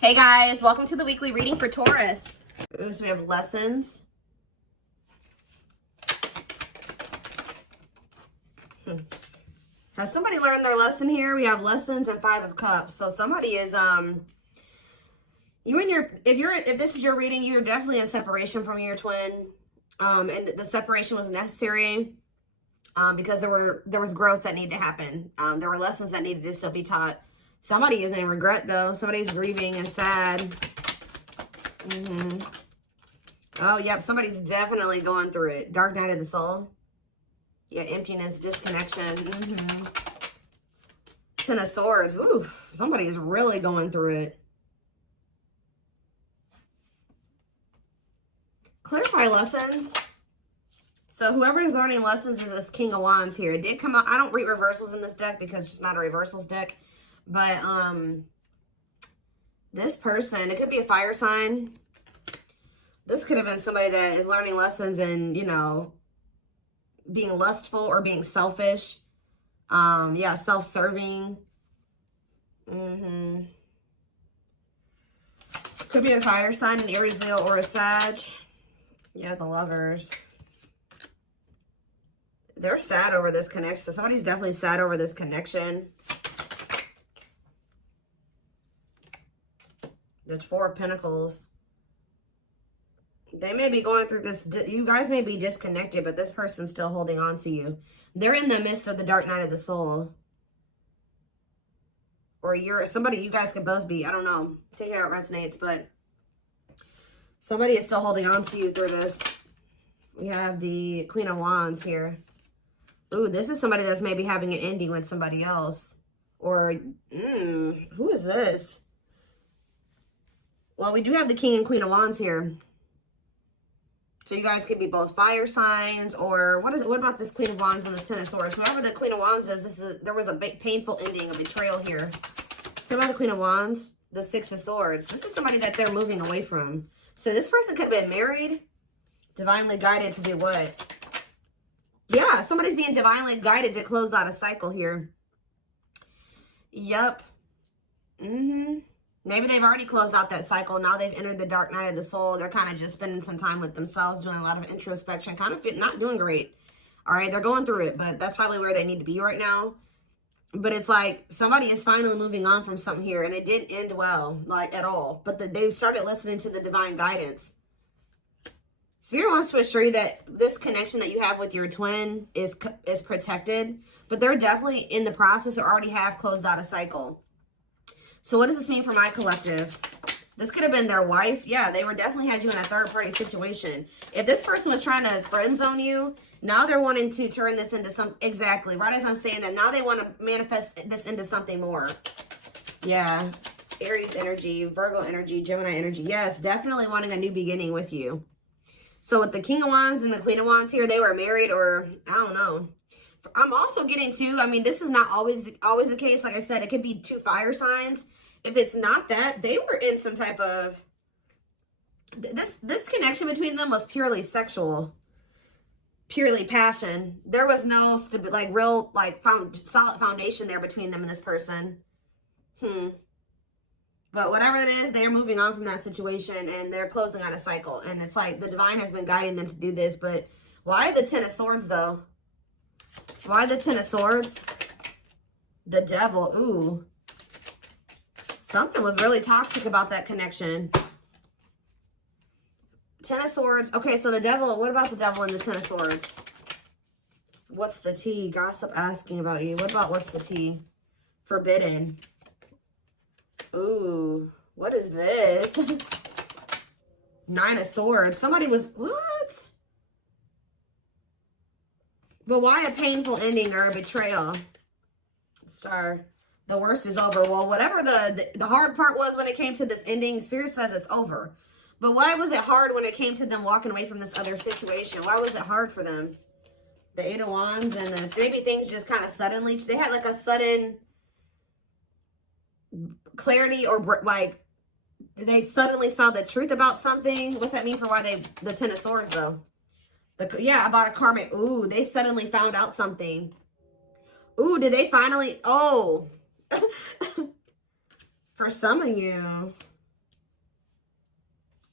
Hey guys, welcome to the weekly reading for Taurus. Ooh, so we have lessons. Has somebody learned their lesson here? We have lessons and 5 of Cups. So somebody is if this is your reading, you're definitely in separation from your twin. And the separation was necessary because there was growth that needed to happen. There were lessons that needed to still be taught. Somebody is in regret though. Somebody's grieving and sad. Oh, yep. Somebody's definitely going through it. Dark night of the soul. Yeah, emptiness, disconnection. Ten of Swords. Ooh, somebody is really going through it. Clarify lessons. So whoever is learning lessons is this King of Wands here. It did come out. I don't read reversals in this deck because it's not a reversals deck. But this person, it could be a fire sign. This could have been somebody that is learning lessons and, you know, being lustful or being selfish. Yeah, self-serving. Could be a fire sign, an Aries, Leo, or a Sag. Yeah, the Lovers. They're sad over this connection. Somebody's definitely sad over this connection. There's 4 of Pentacles. They may be going through this. You guys may be disconnected, but this person's still holding on to you. They're in the midst of the dark night of the soul. Or you're somebody, you guys could both be. I don't know. Take it how it resonates, but somebody is still holding on to you through this. We have the Queen of Wands here. Ooh, this is somebody that's maybe having an ending with somebody else. Or, who is this? Well, we do have the King and Queen of Wands here. So you guys could be both fire signs, or what about this Queen of Wands and this Ten of Swords? Whoever the Queen of Wands is, there was a big painful ending, a betrayal here. So about the Queen of Wands, the Six of Swords. This is somebody that they're moving away from. So this person could have been married, divinely guided to do what? Yeah, somebody's being divinely guided to close out a cycle here. Yep. Maybe they've already closed out that cycle. Now they've entered the dark night of the soul. They're kind of just spending some time with themselves, doing a lot of introspection, kind of not doing great. All right, they're going through it, but that's probably where they need to be right now. But it's like somebody is finally moving on from something here, and it didn't end well, like at all. But they started listening to the divine guidance. Spirit wants to assure you that this connection that you have with your twin is protected, but they're definitely in the process or already have closed out a cycle. So what does this mean for my collective? This could have been their wife. Yeah, they definitely had you in a third-party situation. If this person was trying to friend zone you, now they're wanting to turn this into some... Exactly. Right as I'm saying that, now they want to manifest this into something more. Yeah. Aries energy, Virgo energy, Gemini energy. Yes, definitely wanting a new beginning with you. So with the King of Wands and the Queen of Wands here, they were married, or I don't know. I'm also getting to, I mean, this is not always the case. Like I said, it could be 2 fire signs. If it's not that, they were in some type of, this connection between them was purely sexual, purely passion. There was no real solid foundation there between them and this person. But whatever it is, they're moving on from that situation and they're closing out a cycle. And it's like the divine has been guiding them to do this. But why the Ten of Swords though? Why the Ten of Swords? The Devil. Ooh. Something was really toxic about that connection. Ten of Swords. Okay, so the Devil. What about the Devil and the Ten of Swords? What's the tea? Gossip asking about you. What about what's the tea? Forbidden. Ooh. What is this? Nine of Swords. Somebody was... What? But why a painful ending or a betrayal? Star, the worst is over. Well, whatever the hard part was when it came to this ending, Spirit says it's over. But why was it hard when it came to them walking away from this other situation? Why was it hard for them? The Eight of Wands and maybe things just kind of suddenly, they had like a sudden clarity, or like they suddenly saw the truth about something. What's that mean for why the Ten of Swords though? Yeah, about a karmic. Ooh, they suddenly found out something. Ooh, did they finally? Oh, for some of you,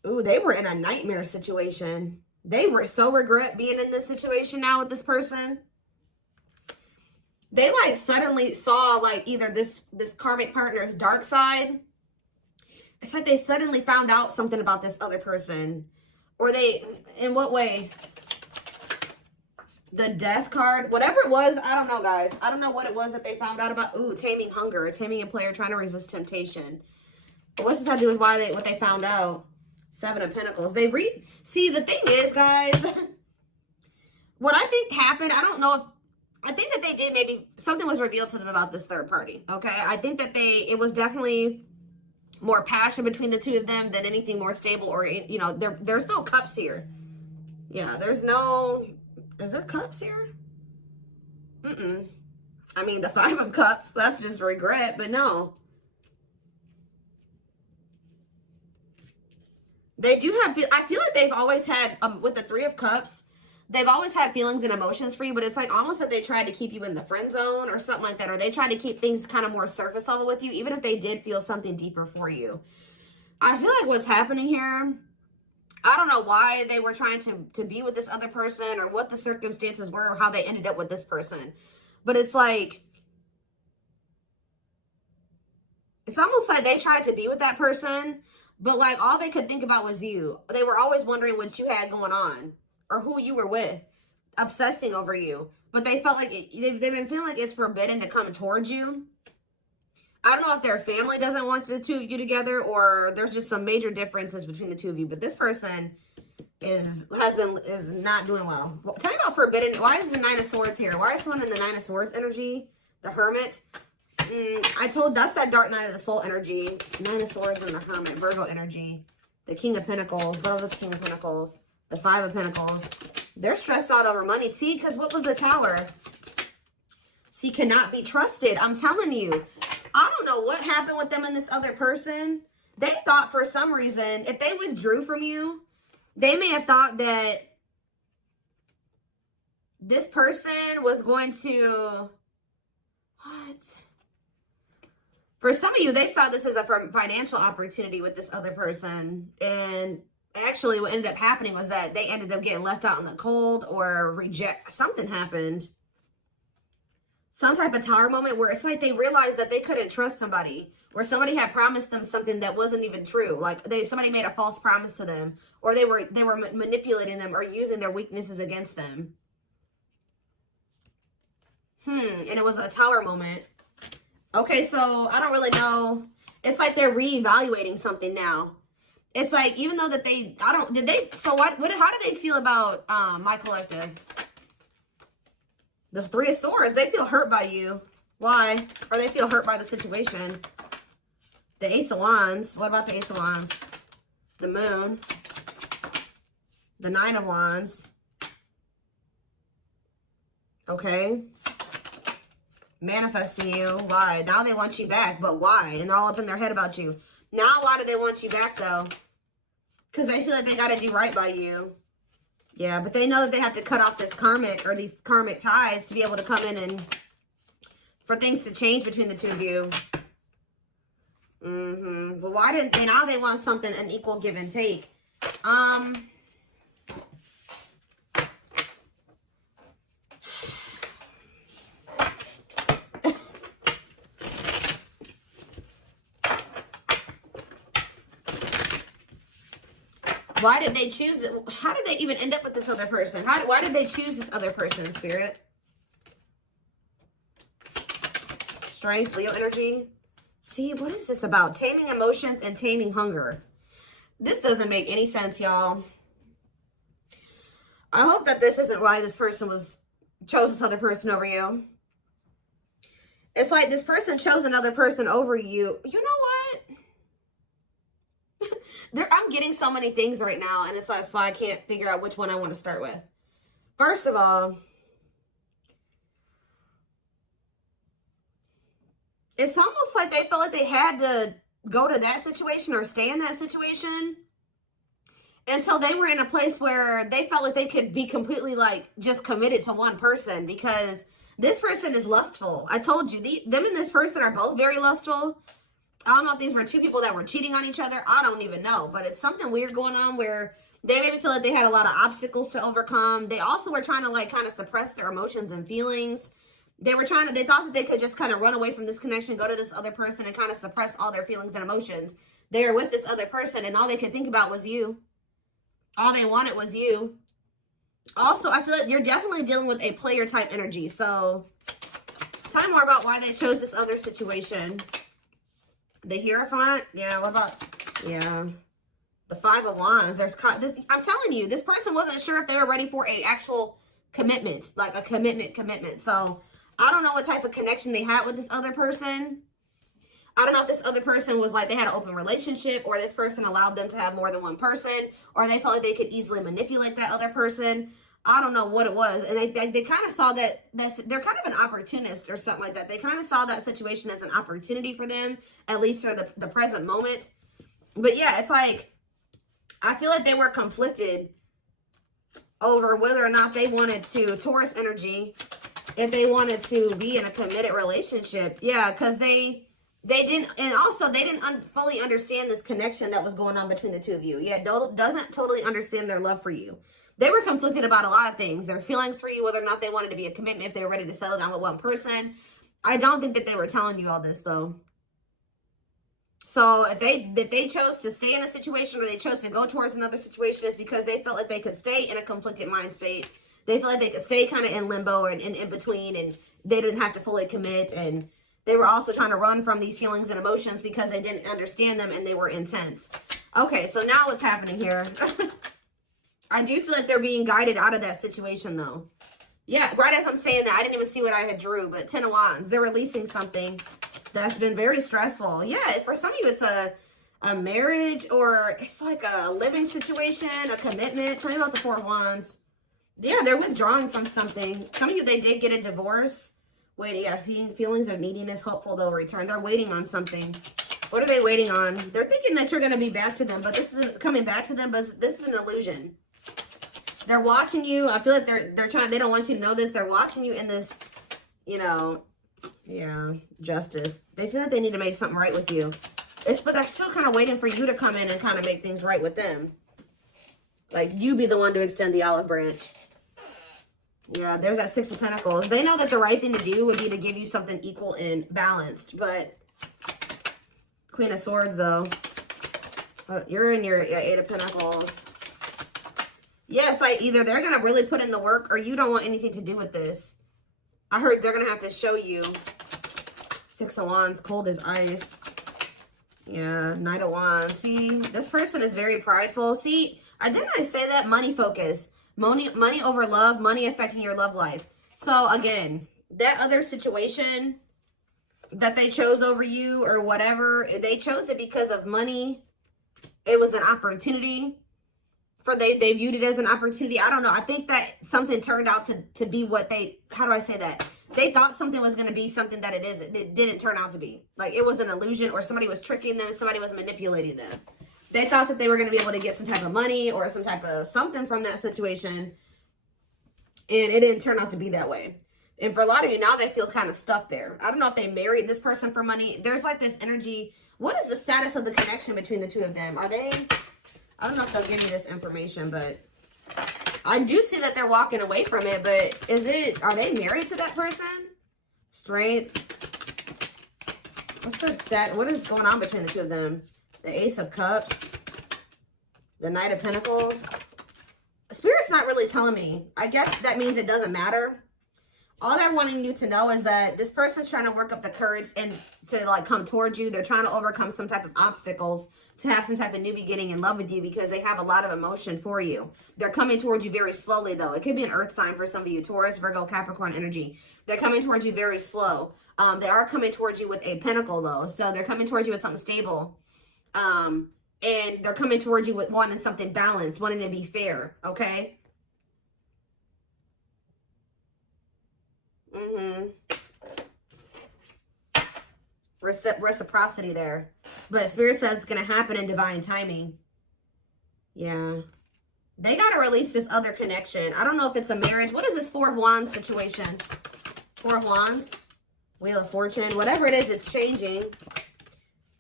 Ooh, they were in a nightmare situation. They were so regret being in this situation now with this person. They like suddenly saw like either this karmic partner's dark side. It's like they suddenly found out something about this other person. Or they, in what way? The death card, whatever it was, I don't know, guys. I don't know what it was that they found out about. Ooh, taming hunger, taming a player trying to resist temptation. But what's this have to do with what they found out? 7 of Pentacles. See, the thing is, guys, what I think happened, I don't know if, I think that they did maybe, something was revealed to them about this third party, okay? I think that it was definitely more passion between the two of them than anything more stable or, you know, there's no cups here. Yeah, there's no, is there cups here? I mean, the 5 of Cups, that's just regret, but no. They do have, I feel like they've always had, with the 3 of Cups, they've always had feelings and emotions for you, but it's like almost that they tried to keep you in the friend zone or something like that, or they tried to keep things kind of more surface level with you, even if they did feel something deeper for you. I feel like what's happening here, I don't know why they were trying to be with this other person or what the circumstances were or how they ended up with this person. But it's like, it's almost like they tried to be with that person, but like all they could think about was you. They were always wondering what you had going on or who you were with, obsessing over you. But they felt like, they've been feeling like it's forbidden to come towards you. I don't know if their family doesn't want the 2 of you together or there's just some major differences between the 2 of you. But this person is not doing well. Tell me about forbidden. Why is the 9 of Swords here? Why is someone in the 9 of Swords energy? The Hermit. That's that dark night of the soul energy. 9 of Swords and the Hermit. Virgo energy. The King of Pentacles. What was the King of Pentacles? The 5 of Pentacles. They're stressed out over money. See, because what was the Tower? See, cannot be trusted. I'm telling you. I don't know what happened with them and this other person. They thought for some reason, if they withdrew from you, they may have thought that this person was going to... What? For some of you, they saw this as a financial opportunity with this other person. And actually what ended up happening was that they ended up getting left out in the cold or something happened. Some type of Tower moment where it's like they realized that they couldn't trust somebody, or somebody had promised them something that wasn't even true. Like somebody made a false promise to them, or they were manipulating them or using their weaknesses against them. And it was a Tower moment. Okay, so I don't really know. It's like they're reevaluating something now. It's like, even though that how do they feel about my collective? The 3 of Swords, they feel hurt by you. Why? Or they feel hurt by the situation. The Ace of Wands. What about the Ace of Wands? The Moon. The 9 of Wands. Okay. Manifesting you. Why? Now they want you back, but why? And they're all up in their head about you. Now why do they want you back, though? Because they feel like they got to do right by you. Yeah, but they know that they have to cut off this karmic or these karmic ties to be able to come in and for things to change between the 2 of you. But why didn't they? Now they want something, an equal give and take. Why did they choose it? How did they even end up with this other person? Why did they choose this other person, Spirit? Strength, Leo energy. See, what is this about? Taming emotions and taming hunger. This doesn't make any sense, y'all. I hope that this isn't why this person chose this other person over you. It's like this person chose another person over you. You know what? I'm getting so many things right now, and that's why I can't figure out which one I want to start with. First of all, it's almost like they felt like they had to go to that situation or stay in that situation until they were in a place where they felt like they could be completely like just committed to one person, because this person is lustful. I told you, them and this person are both very lustful. I don't know if these were two people that were cheating on each other. I don't even know. But it's something weird going on where they made me feel like they had a lot of obstacles to overcome. They also were trying to like kind of suppress their emotions and feelings. They thought that they could just kind of run away from this connection, go to this other person and kind of suppress all their feelings and emotions. They were with this other person and all they could think about was you. All they wanted was you. Also, I feel like you're definitely dealing with a player type energy. So tell me more about why they chose this other situation. The Hierophant. Yeah, what about, yeah. The Five of Wands. I'm telling you, this person wasn't sure if they were ready for a actual commitment. Like a commitment. So I don't know what type of connection they had with this other person. I don't know if this other person was like they had an open relationship, or this person allowed them to have more than one person, or they felt like they could easily manipulate that other person. I don't know what it was. And they kind of saw that they're kind of an opportunist or something like that. They kind of saw that situation as an opportunity for them, at least for the present moment. But yeah, it's like, I feel like they were conflicted over whether or not they wanted to, Taurus energy, if they wanted to be in a committed relationship. Yeah, because they didn't, and also they didn't fully understand this connection that was going on between the two of you. Yeah, doesn't totally understand their love for you. They were conflicted about a lot of things. Their feelings for you, whether or not they wanted to be a commitment, if they were ready to settle down with one person. I don't think that they were telling you all this though. So if they chose to stay in a situation, or they chose to go towards another situation, it's because they felt like they could stay in a conflicted mind state. They felt like they could stay kind of in limbo and in between, and they didn't have to fully commit. And they were also trying to run from these feelings and emotions because they didn't understand them and they were intense. Okay, so now what's happening here? I do feel like they're being guided out of that situation though. Yeah, right as I'm saying that, I didn't even see what I had drew, but 10 of Wands. They're releasing something that's been very stressful. Yeah, for some of you, it's a marriage, or it's like a living situation, a commitment. Tell me about the 4 of Wands. Yeah, they're withdrawing from something. Some of you, they did get a divorce. Wait, yeah, feelings of neediness, hopeful they'll return. They're waiting on something. What are they waiting on? They're thinking that you're going to be back to them, but this isn't coming back to them, but this is an illusion. They're watching you. I feel like they're trying, they don't want you to know this. They're watching you in this, you know, yeah, justice. They feel like they need to make something right with you. But they're still kind of waiting for you to come in and kind of make things right with them. Like, you be the one to extend the olive branch. Yeah, there's that 6 of Pentacles. They know that the right thing to do would be to give you something equal and balanced. But Queen of Swords, though. You're in your 8 of Pentacles. Yeah, it's like either they're going to really put in the work, or you don't want anything to do with this. I heard they're going to have to show you. 6 of Wands, cold as ice. Yeah, Knight of Wands. See, this person is very prideful. See, didn't I say that? Money focus. Money over love, money affecting your love life. So again, that other situation that they chose over you or whatever, they chose it because of money. It was an opportunity. They viewed it as an opportunity. I don't know. I think that something turned out to be what how do I say that? They thought something was going to be something that it isn't. It didn't turn out to be. Like, it was an illusion, or somebody was tricking them. Somebody was manipulating them. They thought that they were going to be able to get some type of money or some type of something from that situation. And it didn't turn out to be that way. And for a lot of you now, they feel kind of stuck there. I don't know if they married this person for money. There's like this energy. What is the status of the connection between the two of them? Are they... I don't know if they'll give me this information, but I do see that they're walking away from it. But are they married to that person? Strength. What is going on between the two of them? The Ace of Cups. The Knight of Pentacles. Spirit's not really telling me. I guess that means it doesn't matter. All they're wanting you to know is that this person's trying to work up the courage and to like come towards you. They're trying to overcome some type of obstacles to have some type of new beginning in love with you, because they have a lot of emotion for you. They're coming towards you very slowly though. It could be an earth sign for some of you. Taurus, Virgo, Capricorn energy. They're coming towards you very slow. They are coming towards you with a pentacle though. So they're coming towards you with something stable. And they're coming towards you with wanting something balanced, wanting to be fair. Okay. Reciprocity there. But Spirit says it's going to happen in divine timing. Yeah. They got to release this other connection. I don't know if it's a marriage. What is this 4 of Wands situation? 4 of Wands. Wheel of Fortune. Whatever it is, it's changing.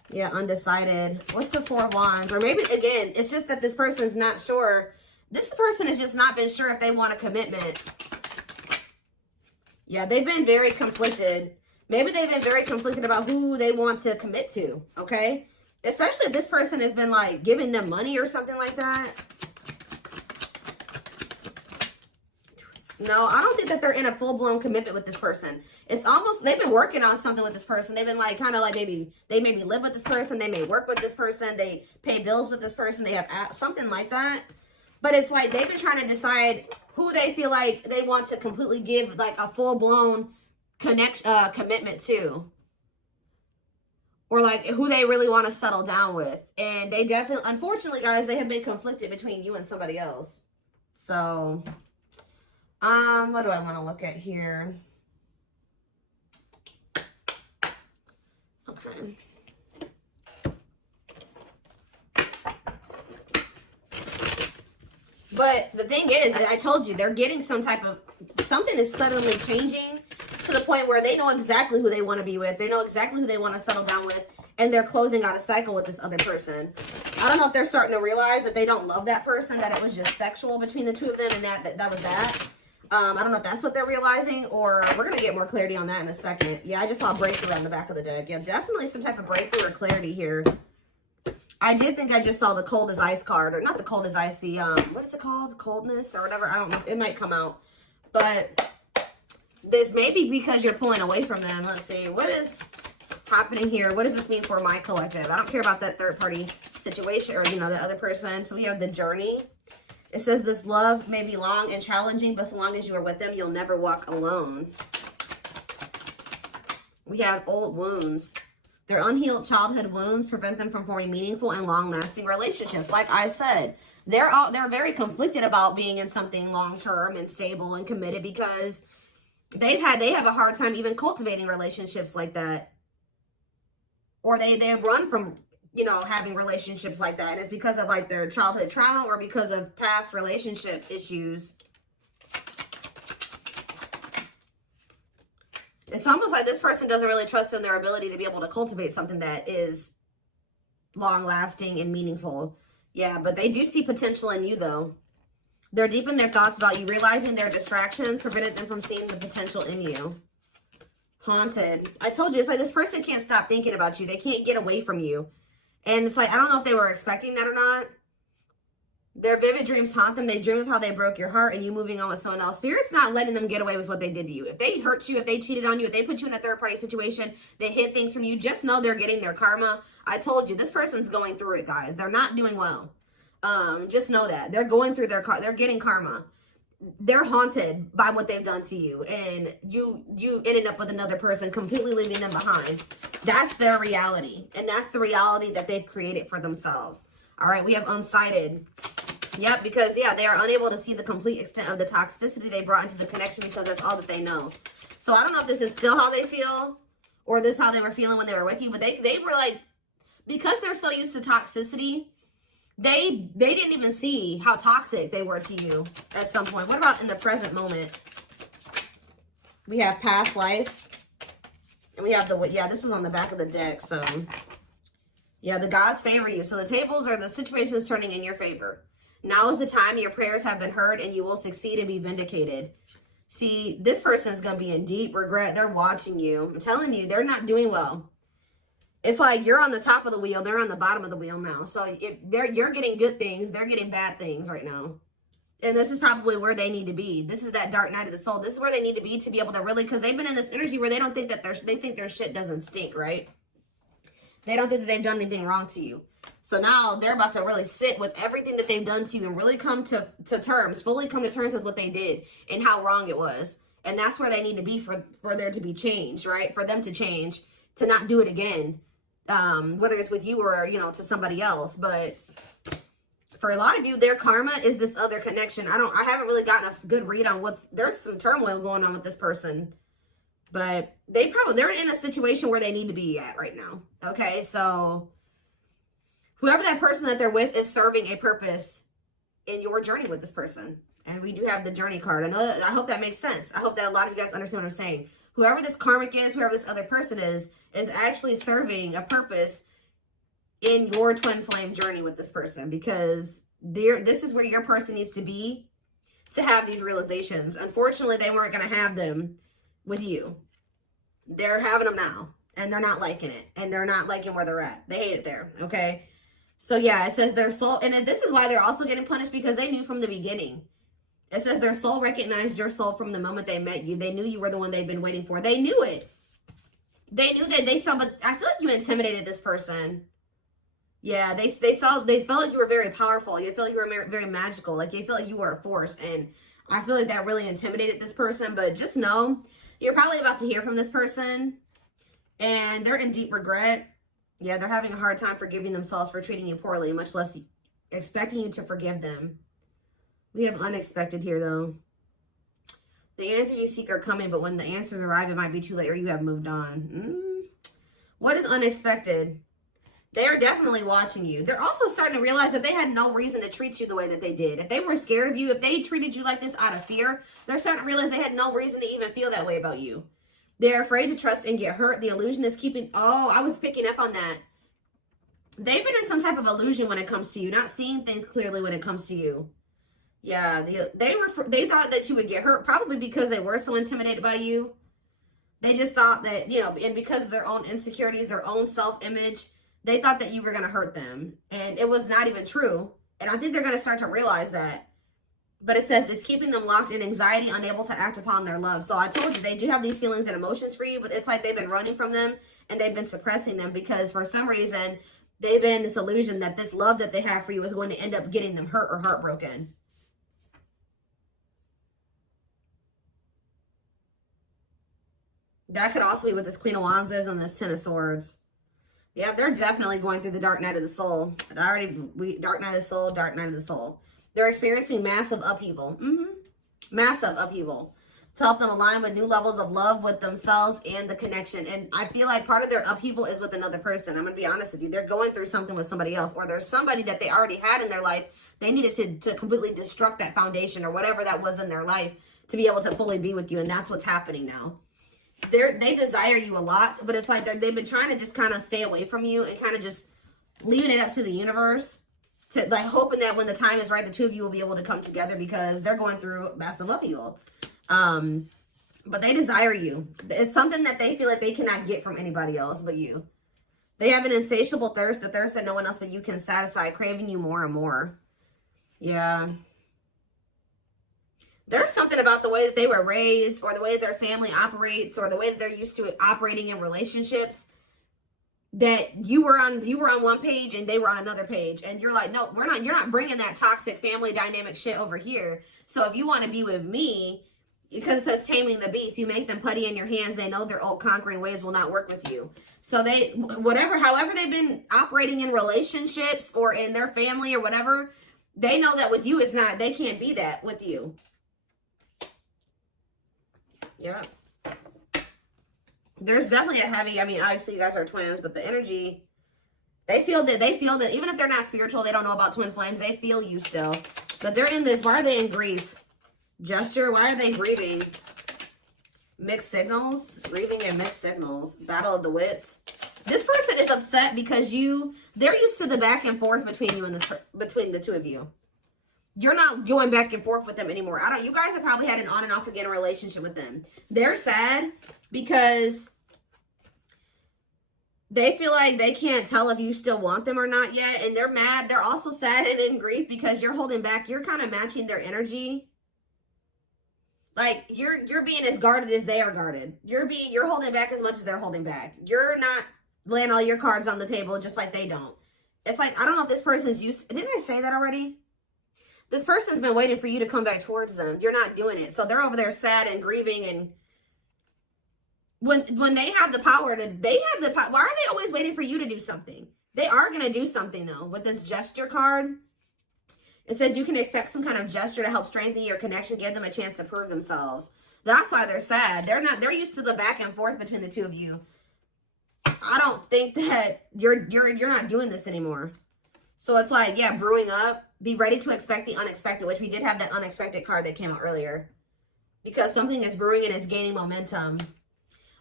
Yeah, undecided. What's the Four of Wands? Or maybe, again, it's just that this person's not sure. This person has just not been sure if they want a commitment. Yeah, they've been very conflicted. Maybe they've been very conflicted about who they want to commit to, okay? Especially if this person has been, like, giving them money or something like that. No, I don't think that they're in a full-blown commitment with this person. It's almost, they've been working on something with this person. They've been, like, kind of like maybe, they maybe live with this person. They may work with this person. They pay bills with this person. They have something like that. But it's like they've been trying to decide who they feel like they want to completely give, like, a full-blown commitment to. Or, like, who they really want to settle down with. And they definitely, unfortunately, guys, they have been conflicted between you and somebody else. So, what do I want to look at here? Okay. But the thing is, I told you, they're getting some type of, something is suddenly changing to the point where they know exactly who they want to be with. They know exactly who they want to settle down with. And they're closing out a cycle with this other person. I don't know if they're starting to realize that they don't love that person, that it was just sexual between the two of them, and that was that. I don't know if that's what they're realizing, or we're going to get more clarity on that in a second. Yeah, I just saw a breakthrough on the back of the deck. Yeah, definitely some type of breakthrough or clarity here. I did think I just saw the cold as ice card, or not the cold as ice, the, what is it called? Coldness or whatever. I don't know. It might come out. But this may be because you're pulling away from them. Let's see. What is happening here? What does this mean for my collective? I don't care about that third party situation or, you know, the other person. So we have the journey. It says this love may be long and challenging, but so long as you are with them, you'll never walk alone. We have old wounds. Their unhealed childhood wounds prevent them from forming meaningful and long-lasting relationships. Like I said, they're very conflicted about being in something long-term and stable and committed because they have a hard time even cultivating relationships like that. Or they run from, you know, having relationships like that. It's because of, like, their childhood trauma or because of past relationship issues. It's almost like this person doesn't really trust in their ability to be able to cultivate something that is long-lasting and meaningful. Yeah, but they do see potential in you, though. They're deep in their thoughts about you, realizing their distractions prevented them from seeing the potential in you. Haunted. I told you, it's like this person can't stop thinking about you. They can't get away from you. And it's like, I don't know if they were expecting that or not. Their vivid dreams haunt them. They dream of how they broke your heart and you moving on with someone else. Spirit's not letting them get away with what they did to you. If they hurt you, if they cheated on you, if they put you in a third-party situation, they hid things from you, just know they're getting their karma. I told you, this person's going through it, guys. They're not doing well. Just know that. They're going through they're getting karma. They're haunted by what they've done to you. And you ended up with another person, completely leaving them behind. That's their reality. And that's the reality that they've created for themselves. All right, we have unsighted. Yep, because, yeah, they are unable to see the complete extent of the toxicity they brought into the connection because that's all that they know. So I don't know if this is still how they feel or this is how they were feeling when they were with you. But they were like, because they're so used to toxicity, they didn't even see how toxic they were to you at some point. What about in the present moment? We have past life. And we have this was on the back of the deck. So, yeah, the gods favor you. So the the situation is turning in your favor. Now is the time your prayers have been heard and you will succeed and be vindicated. See, this person is going to be in deep regret. They're watching you. I'm telling you, they're not doing well. It's like you're on the top of the wheel. They're on the bottom of the wheel now. So if you're getting good things, they're getting bad things right now. And this is probably where they need to be. This is that dark night of the soul. This is where they need to be to be able to really, because they've been in this energy where they don't think that they think their shit doesn't stink, right? They don't think that they've done anything wrong to you. So now they're about to really sit with everything that they've done to you and really come to terms, fully come to terms with what they did and how wrong it was. And that's where they need to be for there to be change, right? For them to change, to not do it again. Whether it's with you or, you know, to somebody else. But for a lot of you, their karma is this other connection. I haven't really gotten a good read on there's some turmoil going on with this person. But they're in a situation where they need to be at right now. Okay, so whoever that person that they're with is serving a purpose in your journey with this person. And we do have the journey card. I hope that makes sense. I hope that a lot of you guys understand what I'm saying. Whoever this karmic is, whoever this other person is actually serving a purpose in your twin flame journey with this person, because this is where your person needs to be to have these realizations. Unfortunately, they weren't going to have them with you. They're having them now, and they're not liking it, and they're not liking where they're at. They hate it there, okay? So yeah, it says their soul, and this is why they're also getting punished, because they knew from the beginning. It says their soul recognized your soul from the moment they met you. They knew you were the one they've been waiting for. They knew it. They knew that they saw, but I feel like you intimidated this person. Yeah, they felt like you were very powerful. They felt like you were very magical. Like they felt like you were a force. And I feel like that really intimidated this person. But just know, you're probably about to hear from this person. And they're in deep regret. Yeah, they're having a hard time forgiving themselves for treating you poorly, much less expecting you to forgive them. We have unexpected here, though. The answers you seek are coming, but when the answers arrive, it might be too late or you have moved on. What is unexpected? They're definitely watching you. They're also starting to realize that they had no reason to treat you the way that they did. If they were scared of you, if they treated you like this out of fear, they're starting to realize they had no reason to even feel that way about you. They're afraid to trust and get hurt. The illusion is keeping... Oh, I was picking up on that. They've been in some type of illusion when it comes to you, not seeing things clearly when it comes to you. Yeah, they thought that you would get hurt, probably because they were so intimidated by you. They just thought that, you know, and because of their own insecurities, their own self-image, they thought that you were going to hurt them. And it was not even true. And I think they're going to start to realize that. But it says it's keeping them locked in anxiety, unable to act upon their love. So I told you, they do have these feelings and emotions for you, but it's like they've been running from them and they've been suppressing them because for some reason, they've been in this illusion that this love that they have for you is going to end up getting them hurt or heartbroken. That could also be what this Queen of Wands is and this Ten of Swords. Yeah, they're definitely going through the dark night of the soul. Dark night of the soul, dark night of the soul. They're experiencing massive upheaval. Massive upheaval. To help them align with new levels of love with themselves and the connection. And I feel like part of their upheaval is with another person. I'm going to be honest with you. They're going through something with somebody else. Or there's somebody that they already had in their life. They needed to completely destruct that foundation or whatever that was in their life to be able to fully be with you. And that's what's happening now. They desire you a lot, but it's like they've been trying to just kind of stay away from you and kind of just leaving it up to the universe, to like hoping that when the time is right, the two of you will be able to come together because they're going through massive upheaval. But they desire you. It's something that they feel like they cannot get from anybody else but you. They have an insatiable thirst, a thirst that no one else but you can satisfy, craving you more and more. Yeah. There's something about the way that they were raised or the way that their family operates or the way that they're used to operating in relationships that you were on one page and they were on another page. And you're like, no, you're not bringing that toxic family dynamic shit over here. So if you want to be with me, because it says taming the beast, you make them putty in your hands. They know their old conquering ways will not work with you. So however they've been operating in relationships or in their family or whatever, they know that with you they can't be that with you. Yeah. There's definitely a heavy, I mean, obviously you guys are twins, but the energy, they feel that even if they're not spiritual, they don't know about twin flames, they feel you still. But they're in this, why are they in grief? Gesture, why are they grieving? Mixed signals, grieving and mixed signals, battle of the wits. This person is upset because they're used to the back and forth between you and between the two of you. You're not going back and forth with them anymore. You guys have probably had an on and off again relationship with them. They're sad because they feel like they can't tell if you still want them or not yet. And they're mad. They're also sad and in grief because you're holding back. You're kind of matching their energy. Like you're being as guarded as they are guarded. You're holding back as much as they're holding back. You're not laying all your cards on the table just like they don't. It's like, I don't know if this person's didn't I say that already? This person's been waiting for you to come back towards them. You're not doing it. So they're over there sad and grieving. And when they have the power why are they always waiting for you to do something? They are going to do something though. With this gesture card, it says you can expect some kind of gesture to help strengthen your connection, give them a chance to prove themselves. That's why they're sad. They're used to the back and forth between the two of you. I don't think that you're not doing this anymore. So it's like, yeah, brewing up. Be ready to expect the unexpected, which we did have that unexpected card that came out earlier. Because something is brewing and it's gaining momentum.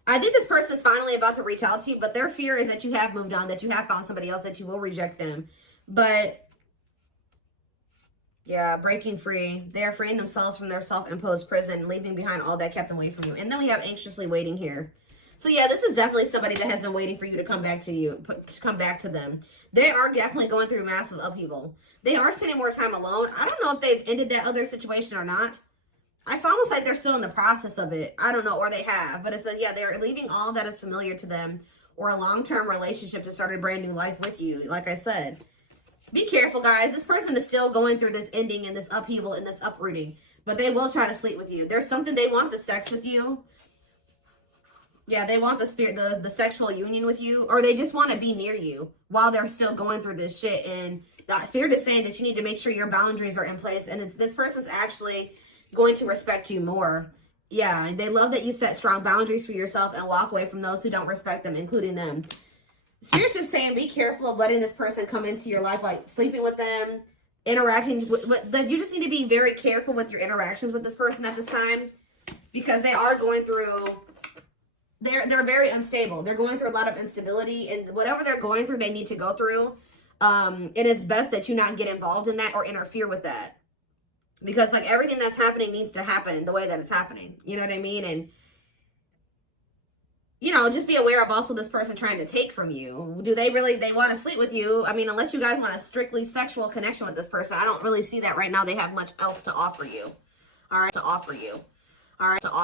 I think this person is finally about to reach out to you, but their fear is that you have moved on, that you have found somebody else, that you will reject them. But yeah, breaking free. They're freeing themselves from their self-imposed prison, leaving behind all that kept them away from you. And then we have anxiously waiting here. So yeah, this is definitely somebody that has been waiting for you to come back to you, come back to them. They are definitely going through massive upheaval. They are spending more time alone. I don't know if they've ended that other situation or not. It's almost like they're still in the process of it. I don't know, or they have. But it says, yeah, they're leaving all that is familiar to them or a long-term relationship to start a brand new life with you, like I said. Be careful, guys. This person is still going through this ending and this upheaval and this uprooting. But they will try to sleep with you. There's something they want the sex with you. Yeah, they want the sexual union with you. Or they just want to be near you while they're still going through this shit. And the spirit is saying that you need to make sure your boundaries are in place. And this person's actually going to respect you more. Yeah, they love that you set strong boundaries for yourself and walk away from those who don't respect them, including them. Spirit's just saying be careful of letting this person come into your life, like sleeping with them, interacting with you just need to be very careful with your interactions with this person at this time, because they are going through, they're very unstable. They're going through a lot of instability, and whatever they're going through, they need to go through. And it's best that you not get involved in that or interfere with that. Because like everything that's happening needs to happen the way that it's happening. You know what I mean? And, you know, just be aware of also this person trying to take from you. Do they want to sleep with you? I mean, unless you guys want a strictly sexual connection with this person, I don't really see that right now. They have much else to offer you. All right. To offer you. All right.